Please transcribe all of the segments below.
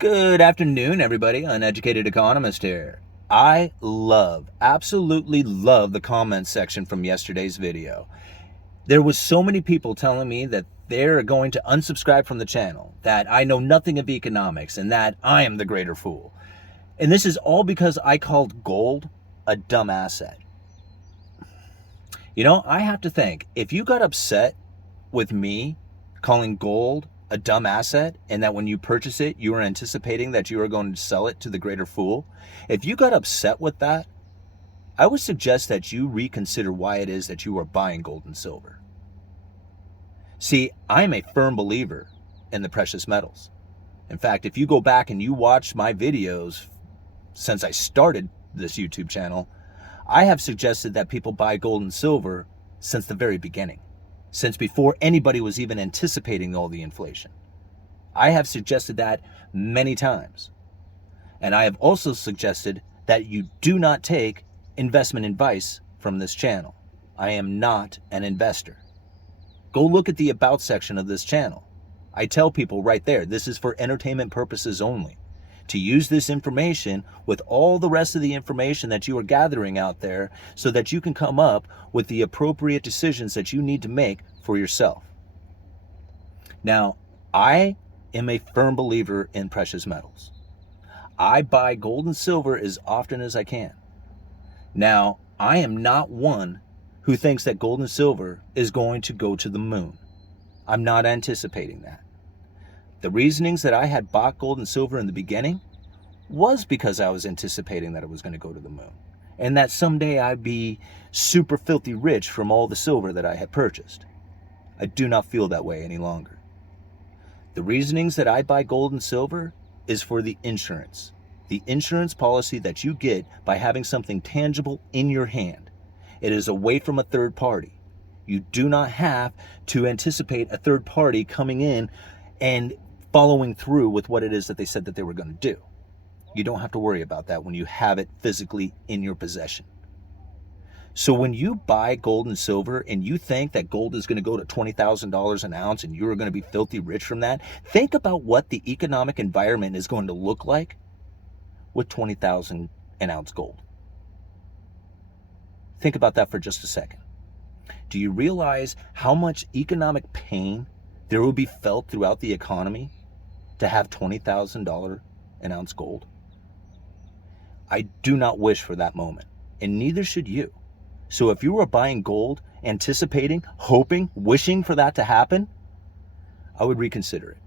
Good afternoon, everybody. Uneducated Economist here. Absolutely love the comments section from yesterday's video. There was so many people telling me that they're going to unsubscribe from the channel, that I know nothing of economics, and that I am the greater fool. And this is all because I called gold a dumb asset. I have to think, if you got upset with me calling gold a dumb asset and that when you purchase it, you were anticipating that you were going to sell it to the greater fool, if you got upset with that, I would suggest that you reconsider why it is that you are buying gold and silver. See, I'm a firm believer in the precious metals. In fact, if you go back and you watch my videos since I started this YouTube channel, I have suggested that people buy gold and silver since the very beginning, since before anybody was even anticipating all the inflation. I have suggested that many times. And I have also suggested that you do not take investment advice from this channel. I am not an investor. Go look at the About section of this channel. I tell people right there, this is for entertainment purposes only. To use this information with all the rest of the information that you are gathering out there so that you can come up with the appropriate decisions that you need to make for yourself. Now, I am a firm believer in precious metals. I buy gold and silver as often as I can. Now, I am not one who thinks that gold and silver is going to go to the moon. I'm not anticipating that. The reasonings that I had bought gold and silver in the beginning was because I was anticipating that it was going to go to the moon and that someday I'd be super filthy rich from all the silver that I had purchased. I do not feel that way any longer. The reasonings that I buy gold and silver is for the insurance policy that you get by having something tangible in your hand. It is away from a third party. You do not have to anticipate a third party coming in and following through with what it is that they said that they were going to do. You don't have to worry about that when you have it physically in your possession. So when you buy gold and silver and you think that gold is going to go to $20,000 an ounce and you're going to be filthy rich from that, think about what the economic environment is going to look like with 20,000 an ounce gold. Think about that for just a second. Do you realize how much economic pain there will be felt throughout the economy to have $20,000 an ounce gold? I do not wish for that moment, and neither should you. So if you are buying gold, anticipating, hoping, wishing for that to happen, I would reconsider it.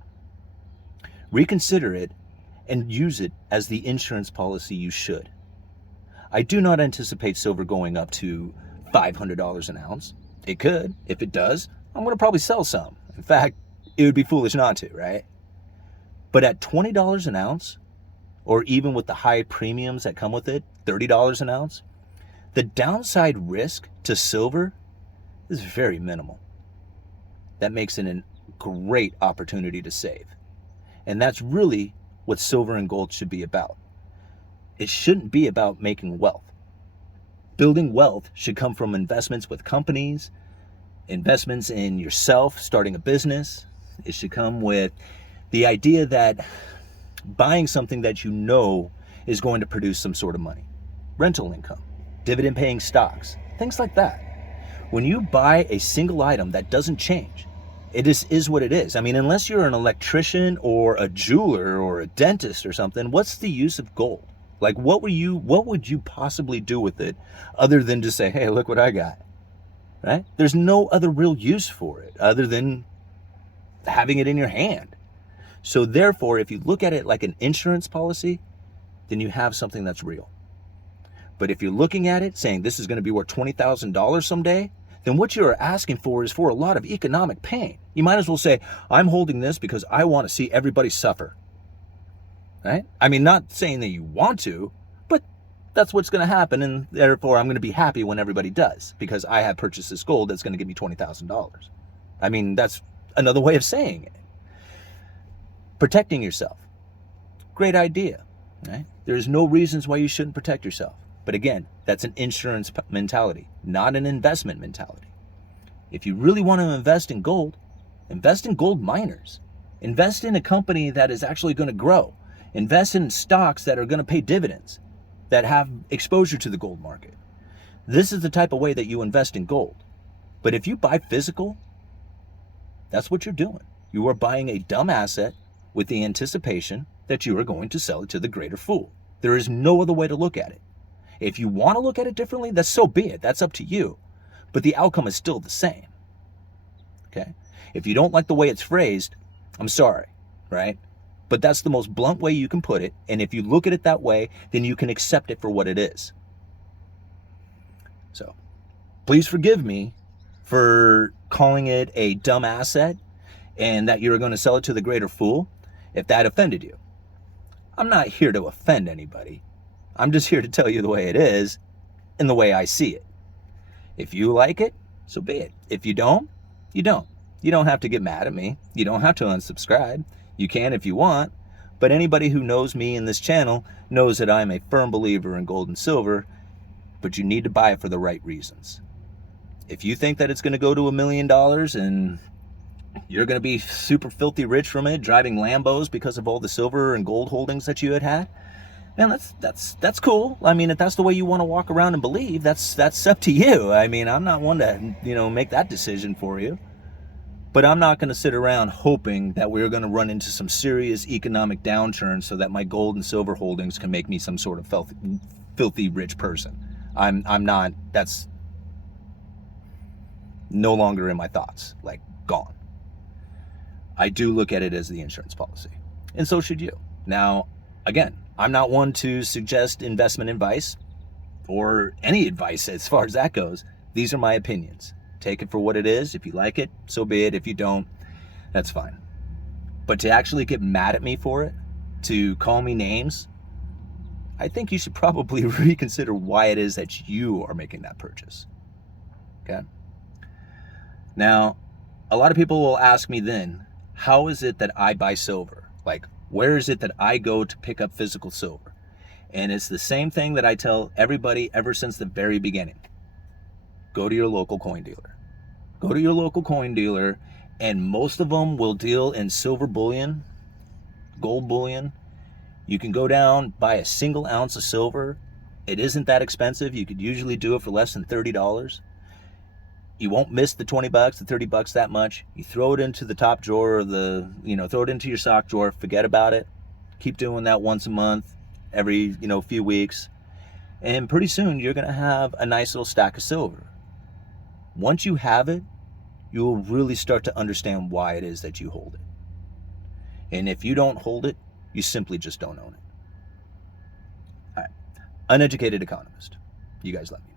Reconsider it and use it as the insurance policy you should. I do not anticipate silver going up to $500 an ounce. It could. If it does, I'm going to probably sell some. In fact, it would be foolish not to, right? But at $20 an ounce, or even with the high premiums that come with it, $30 an ounce, the downside risk to silver is very minimal. That makes it a great opportunity to save. And that's really what silver and gold should be about. It shouldn't be about making wealth. Building wealth should come from investments with companies, investments in yourself, starting a business. It should come with the idea that buying something that you know is going to produce some sort of money, rental income, dividend paying stocks, things like that. When you buy a single item that doesn't change, it is what it is. I mean, unless you're an electrician or a jeweler or a dentist or something, what's the use of gold? Like, what would you possibly do with it other than to say, hey, look what I got, right? There's no other real use for it other than having it in your hand. So therefore, if you look at it like an insurance policy, then you have something that's real. But if you're looking at it saying this is going to be worth $20,000 someday, then what you're asking for is for a lot of economic pain. You might as well say, I'm holding this because I want to see everybody suffer. Right? I mean, not saying that you want to, but that's what's going to happen, and therefore I'm going to be happy when everybody does because I have purchased this gold that's going to give me $20,000. I mean, that's another way of saying it. Protecting yourself. Great idea. Right? There's no reasons why you shouldn't protect yourself. But again, that's an insurance mentality, not an investment mentality. If you really want to invest in gold miners. Invest in a company that is actually going to grow. Invest in stocks that are going to pay dividends, that have exposure to the gold market. This is the type of way that you invest in gold. But if you buy physical, that's what you're doing. You are buying a dumb asset with the anticipation that you are going to sell it to the greater fool. There is no other way to look at it. If you want to look at it differently, that's so be it. That's up to you. But the outcome is still the same. Okay? If you don't like the way it's phrased, I'm sorry, right? But that's the most blunt way you can put it. And if you look at it that way, then you can accept it for what it is. So please forgive me for calling it a dumb asset and that you're going to sell it to the greater fool if that offended you. I'm not here to offend anybody. I'm just here to tell you the way it is and the way I see it. If you like it, so be it. If you don't, you don't. You don't have to get mad at me. You don't have to unsubscribe. You can if you want. But anybody who knows me in this channel knows that I'm a firm believer in gold and silver, but you need to buy it for the right reasons. If you think that it's going to go to $1 million and you're going to be super filthy rich from it, driving Lambos because of all the silver and gold holdings that you had, man, that's cool. I mean, if that's the way you want to walk around and believe, that's up to you. I mean, I'm not one to, make that decision for you. But I'm not going to sit around hoping that we're going to run into some serious economic downturn so that my gold and silver holdings can make me some sort of filthy rich person. I'm not. That's no longer in my thoughts. Like, gone. I do look at it as the insurance policy, and so should you. Now, again, I'm not one to suggest investment advice or any advice as far as that goes. These are my opinions. Take it for what it is. If you like it, so be it. If you don't, that's fine. But to actually get mad at me for it, to call me names, I think you should probably reconsider why it is that you are making that purchase. Okay? Now, a lot of people will ask me then, how is it that I buy silver? Like, where is it that I go to pick up physical silver? And it's the same thing that I tell everybody ever since the very beginning. Go to your local coin dealer. Go to your local coin dealer, and most of them will deal in silver bullion, gold bullion. You can go down, buy a single ounce of silver. It isn't that expensive. You could usually do it for less than $30. You won't miss the $20, the $30 that much. You throw it into the top drawer of throw it into your sock drawer, forget about it. Keep doing that once a month, every, few weeks. And pretty soon you're going to have a nice little stack of silver. Once you have it, you will really start to understand why it is that you hold it. And if you don't hold it, you simply just don't own it. All right. Uneducated economist. You guys love me.